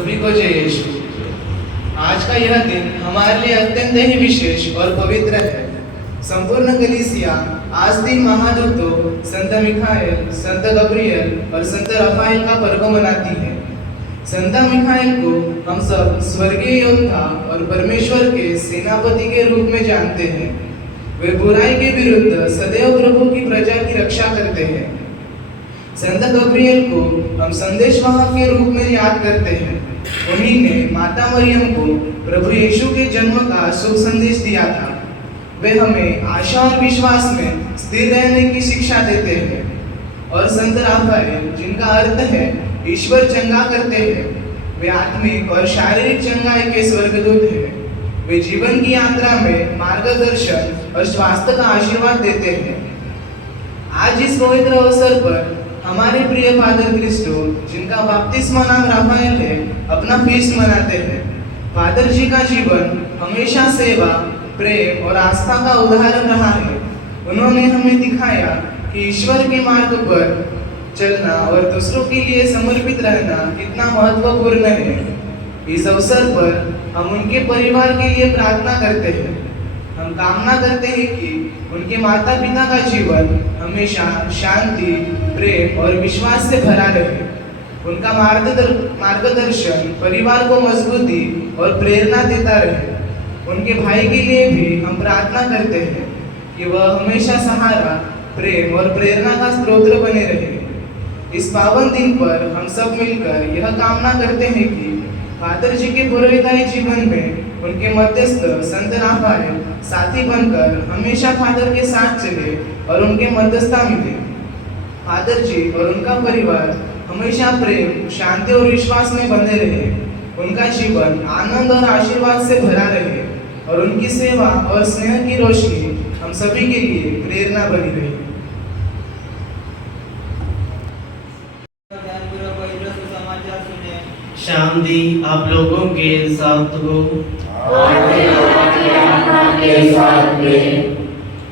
सभी को जय यीशु। आज का यह दिन हमारे लिए अत्यंत ही विशेष और पवित्र है। संपूर्ण कलीसिया आज 3 महादूतों संत मिखाएल, संत गब्रियल और संत रफाएल का पर्व मनाती है। संत मिखाएल को हम सब स्वर्गीय योद्धा और परमेश्वर के सेनापति के रूप में जानते हैं। वे बुराई के विरुद्ध सदैव प्रभु की प्रजा की रक्षा करते हैं। संत गब्रियल को हम संदेशवाहक के रूप में याद करते हैं। उन्हीं ने माता मरियम को प्रभु यीशु के जन्म का शुभ संदेश दिया था। वे हमें आशा और विश्वास में स्थिर रहने की शिक्षा देते हैं। और संत राफाएल, जिनका अर्थ है ईश्वर चंगा करते हैं, वे आत्मिक और शारीरिक चंगाई के स्वर्गदूत हैं। वे जीवन की यात्रा में मार्गदर्शन और स्वास्थ्य का आशीर्वाद देते हैं। आज इस पवित्र अवसर पर हमारे प्रिय फादर क्रिस्टो, जिनका बपतिस्मा नाम राफाएल है, अपना फीस्ट मनाते हैं। फादर जी का जीवन हमेशा सेवा, प्रेम और आस्था का उदाहरण रहा है। उन्होंने हमें दिखाया कि ईश्वर के मार्ग पर चलना और दूसरों के लिए समर्पित रहना कितना महत्वपूर्ण है। इस अवसर पर हम उनके परिवार के लिए प्रार्थना करते हैं। हम कामना करते हैं कि उनके माता पिता का जीवन हमेशा शांति, प्रेम और विश्वास से भरा रहे। उनका मार्गदर्शन परिवार को मजबूती और प्रेरणा देता रहे। उनके भाई के लिए भी हम प्रार्थना करते हैं कि वह हमेशा सहारा, प्रेम और प्रेरणा का स्रोत बने रहे। इस पावन दिन पर हम सब मिलकर यह कामना करते हैं कि फादर जी के पुरोहिताई जीवन में उनके मध्यस्थ संत राफाएल साथी बनकर हमेशा फादर के साथ चले और उनके मध्यस्थता मिले। फादर जी और उनका परिवार हमेशा प्रेम, शांति और विश्वास में बंधे रहे। उनका जीवन आनंद और आशीर्वाद से भरा रहे और उनकी सेवा और स्नेह की रोशनी हम सभी के लिए प्रेरणा बनी रहे। शांति आप लोगों के साथ हो।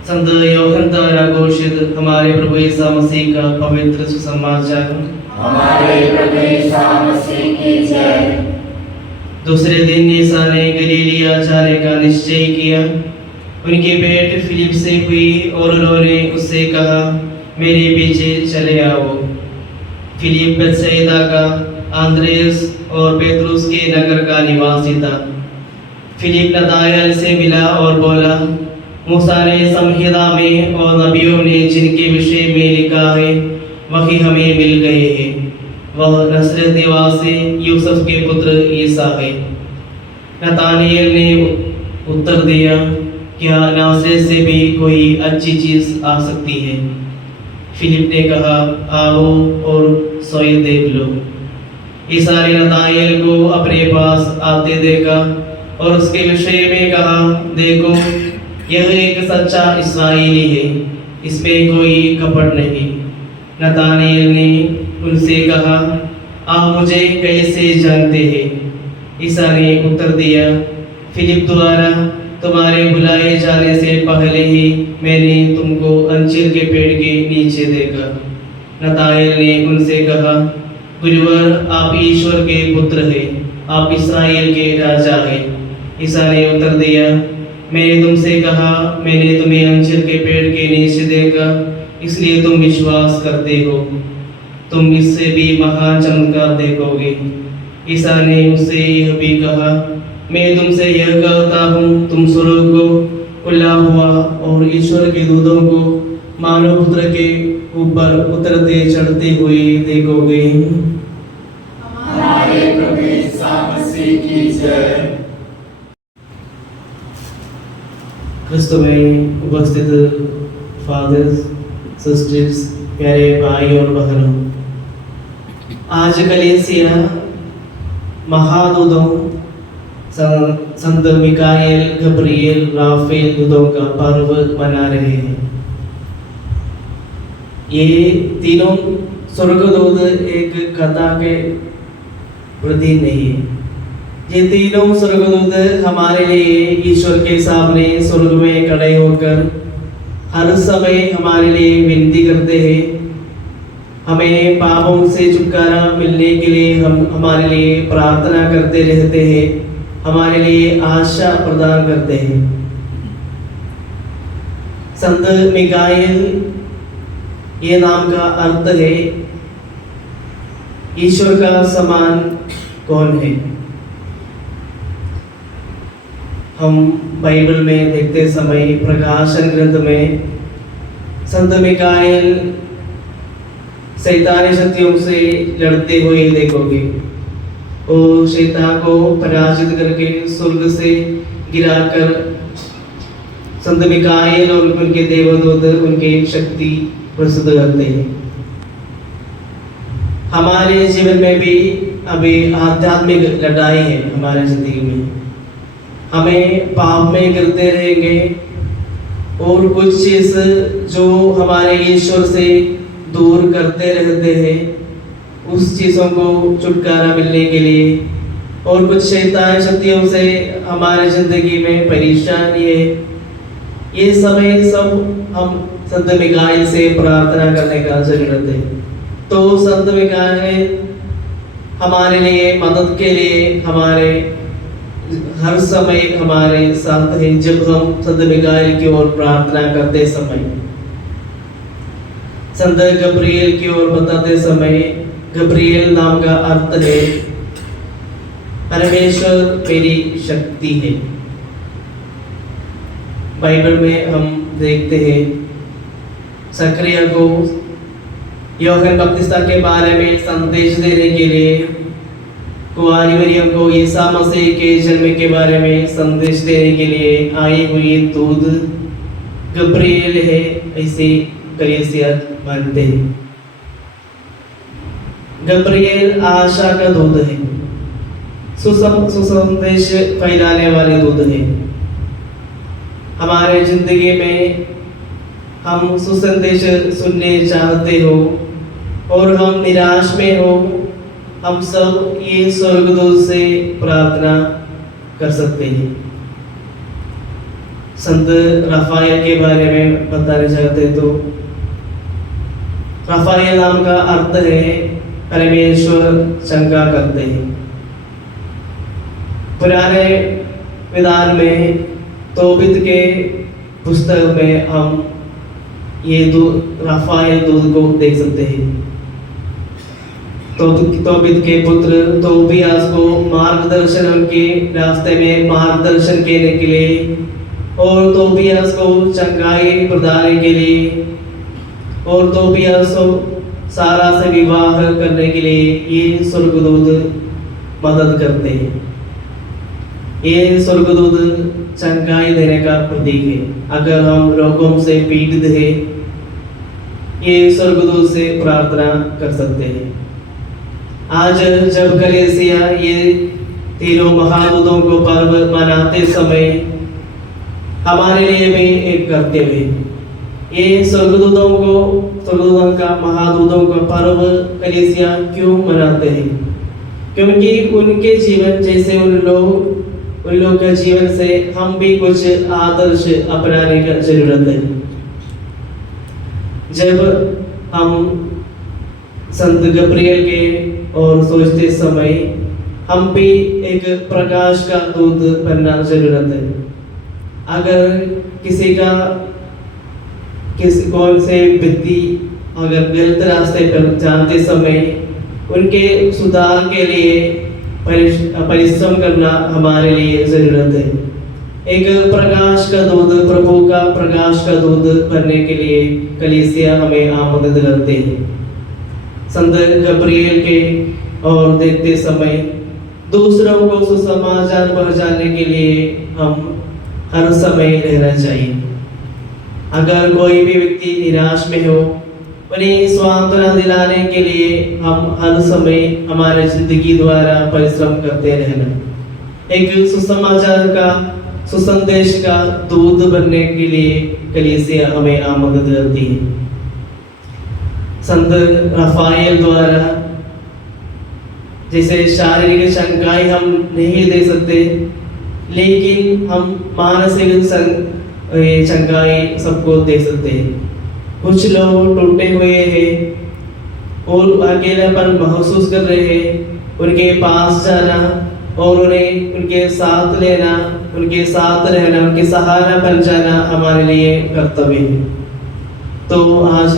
संत यूहन्ना द्वारा घोषित हमारे प्रभु यीशु मसीह का पवित्र सुसमाचार। हमारे प्रभु यीशु मसीह की जय। दूसरे दिन यीशु ने गलीलिया जाने का निश्चय किया। उनकी भेंट फिलिप से हुई और उन्होंने उससे कहा, मेरे पीछे चले आओ। फिलिप बेथसाइदा का आंद्रेस और पेत्रुस के नगर का निवासी था। फिलिप नतानाएल से मिला और बोला, मूसा ने संहिता में और नबियों ने जिनके विषय में लिखा है वही हमें मिल गए हैं। वह नसरत निवासी यूसुफ के पुत्र ईसा है। नतानाएल ने उत्तर दिया, क्या नासरत से भी कोई अच्छी चीज आ सकती है? फिलिप ने कहा, आओ और स्वयं देख लो। ईसा ने नतानाएल को अपने पास आते देखा और उसके विषय में कहा, देखो यह एक सच्चा इस्राएली है, इसमें कोई कपट नहीं। नतानाएल ने उनसे कहा, आप मुझे कैसे जानते हैं? ईसा ने उत्तर दिया, फिलिप द्वारा तुम्हारे बुलाए जाने से पहले ही मैंने तुमको अंजीर के पेड़ के नीचे देखा। नतानाएल ने उनसे कहा, गुरुवर आप ईश्वर के पुत्र हैं, आप इस्राएल के राजा हैं। ईसा ने उत्तर दिया, मैंने तुमसे कहा, मैंने तुम्हें अंजीर के पेड़ के नीचे देखा, इसलिए तुम विश्वास करते हो। तुम इससे भी महान चमत्कार देखोगे। ईसा ने उससे यह भी कहा, मैं तुमसे यह कहता हूँ, तुम स्वर्ग को खुला हुआ और ईश्वर के दूतों को मानव पुत्र के ऊपर उतरते चढ़ते हुए देखोगे। हमारे प्रभु यीशु मसीह की जय। क्रिस्त में उपस्थित फादर्स, सिस्टर्स, प्यारे भाई और बहनों, आज कलीसिया महादूतों संत मिखाएल, गब्रियल, राफेल दूतों का पर्व मना रहे हैं। ये तीनों स्वर्गदूत एक कथा के प्रति नहीं है। ये तीनों स्वर्गदूत हमारे लिए ईश्वर के सामने स्वर्ग में खड़े होकर हर समय हमारे लिए विनती करते हैं। हमें पापों से छुटकारा मिलने के लिए हम हमारे लिए प्रार्थना करते रहते हैं, हमारे लिए आशा प्रदान करते हैं। संत मिकाएल ये नाम का अर्थ है ईश्वर का समान कौन है। हम बाइबल में देखते समय प्रकाशन ग्रंथ में संत मिकाएल शैतानी शक्तियों से लड़ते हुए देखोगे। वो शैतान को पराजित करके स्वर्ग से गिराकर संत मिकाएल और उनके देवदूत उनके शक्ति प्रस्तुत करते हैं। हमारे जीवन में भी अभी आध्यात्मिक लड़ाई है। हमारे जिंदगी में हमें पाप में गिरते रहेंगे और कुछ चीज जो हमारे ईश्वर से दूर करते रहते हैं, उस चीज़ों को छुटकारा मिलने के लिए और कुछ शैतानी शक्तियों से हमारे जिंदगी में परेशानी है, ये समय सब हम संत मिकाएल से प्रार्थना करने का जरूरत है। तो संत मिकाएल हमारे लिए मदद के लिए हमारे हर समय हमारे साथ है। जब हम संत मिकाएल की ओर प्रार्थना करते समय, संत गब्रिएल की ओर बताते समय, गब्रिएल नाम का अर्थ है परमेश्वर मेरी शक्ति है। बाइबल में हम देखते हैं जकरिया को यूहन्ना बपतिस्मा के बारे में संदेश देने के लिए, कुंवारी मरियम को ईसा मसीह के जन्म के बारे में संदेश देने के लिए आई हुई दूत गब्रिएल है, ऐसे कलीसिया मानते हैं। गब्रिएल आशा का दूत है, सुसंदेश फैलाने वाले दूत है। हमारे जिंदगी में हम सुसंदेश सुनने चाहते हो और हम निराश में हो, हम सब ये स्वर्गदूत से प्रार्थना कर सकते हैं। संत राफाएल के बारे में बताना चाहते तो राफाएल नाम का अर्थ है परमेश्वर शंका करते हैं। पुराने विधान में तोबित के पुस्तक में हम ये राफाएल दूत को देख सकते हैं। तोबित के पुत्र तोबियास को मार्गदर्शन, उनके रास्ते में मार्गदर्शन करने के लिए और तोबियास को चंगाई प्रदान के लिए और तोबियास को सारा से विवाह करने के लिए ये स्वर्गदूत मदद करते हैं। ये स्वर्गदूत चंगाई देने का प्रतीक है। अगर हम रोगों से पीड़ित हैं, ये स्वर्गदूत से प्रार्थना कर सकते हैं। आज जब कलीसिया ये तीनों महादूतों को पर्व मनाते समय हमारे लिए भी एक कर्तव्य है। ये स्वर्गदूतों का महादूतों का पर्व कलीसिया क्यों मनाते हैं? क्योंकि उनके जीवन जैसे उन लोग के जीवन से हम भी कुछ आदर्श अपनाने का जरूरत है। जब हम संत गब्रिएल के और सोचते समय हम भी एक प्रकाश का दूत बनना जरूरत है। अगर कौन से व्यक्ति अगर गलत रास्ते पर जाते समय उनके सुधार के लिए परिश्रम करना हमारे लिए जरूरत है। एक प्रकाश का दूत, प्रभु का प्रकाश का दूत बनने के लिए कलीसिया हमें आमंत्रित करते हैं। संत गब्रिएल के और देखते समय दूसरों को सुसमाचार पहुंचाने के लिए हम हर समय रहना चाहिए। अगर कोई भी व्यक्ति निराश में हो, उन्हें सांत्वना दिलाने के लिए हम हर समय हमारे जिंदगी द्वारा परिश्रम करते रहना। एक सुसमाचार का, सुसंदेश का दूत बनने के लिए कलीसिया हमें आमंत्रित करती है। संत राफाएल द्वारा जैसे शारीरिक चंगाई हम नहीं दे सकते, लेकिन हम मानसिक चंगाई सबको दे सकते हैं। कुछ लोग टूटे हुए हैं और अकेलापन महसूस कर रहे हैं, उनके पास जाना और उन्हें उनके साथ लेना, उनके साथ रहना, उनके सहारा बन जाना हमारे लिए कर्तव्य है। तो आज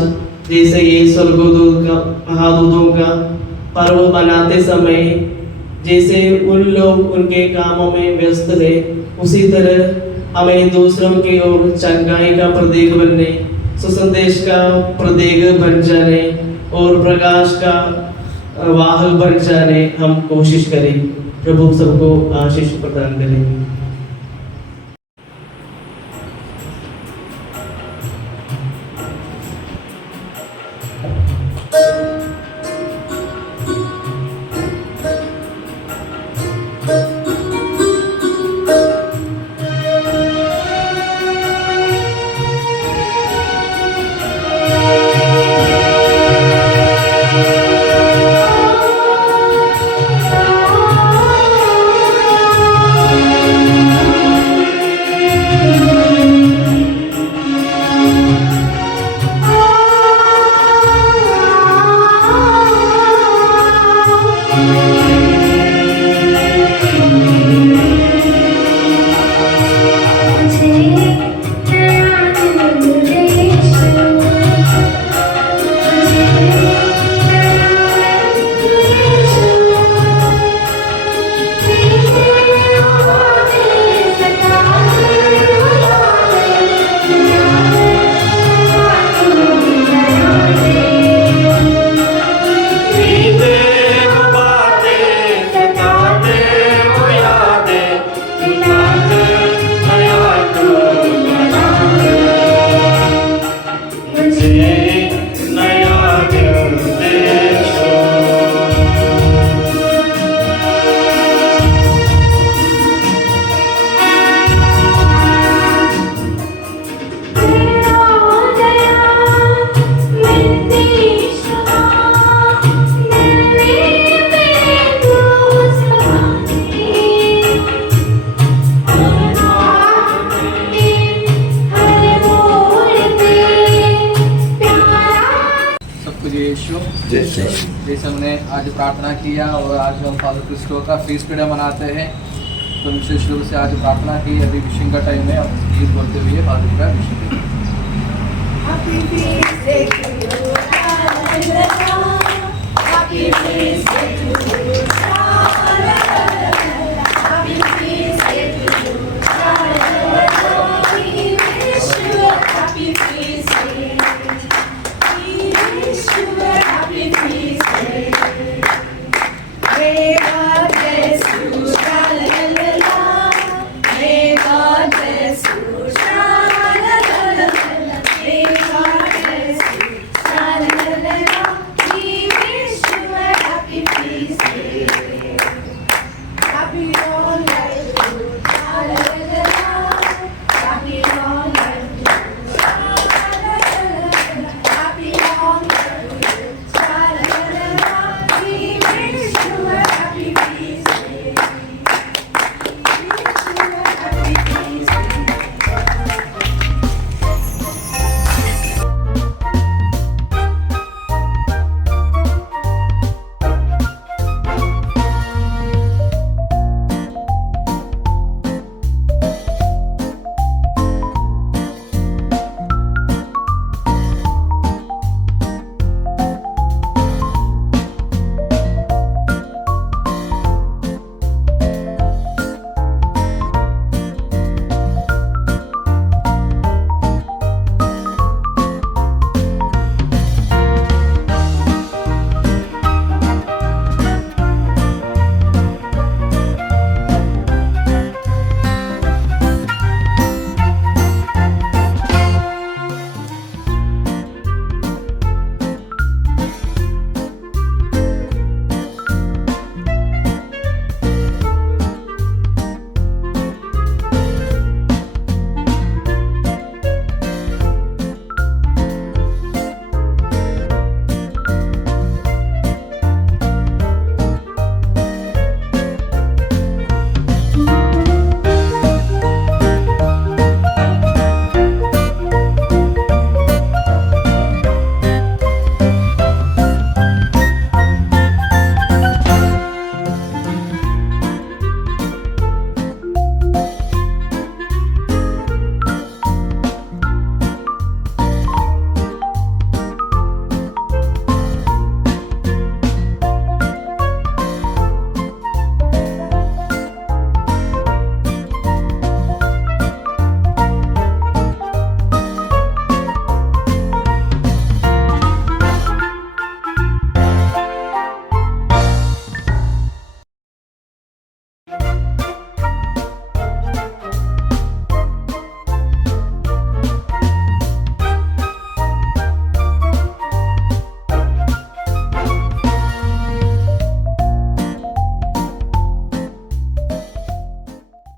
जैसे ये स्वर्गदूत का महादूतों का पर्व मनाते समय जैसे उन लोग उनके कामों में व्यस्त है, उसी तरह हमें दूसरों की ओर चंगाई का प्रतीक बनने, सुसंदेश का प्रतीक बन जाने और प्रकाश का वाहक बन जाने हम कोशिश करें। प्रभु सबको आशीष प्रदान करें। जैसे हमने आज प्रार्थना किया और आज हम फादर क्रिस्टो का फीस्ट डे मनाते हैं, तो विशेष रूप से आज प्रार्थना की। अभी विशिंग का टाइम है, अब गीत बोलते हुए फादर का wishing. Happy birthday to you, Happy birthday to you,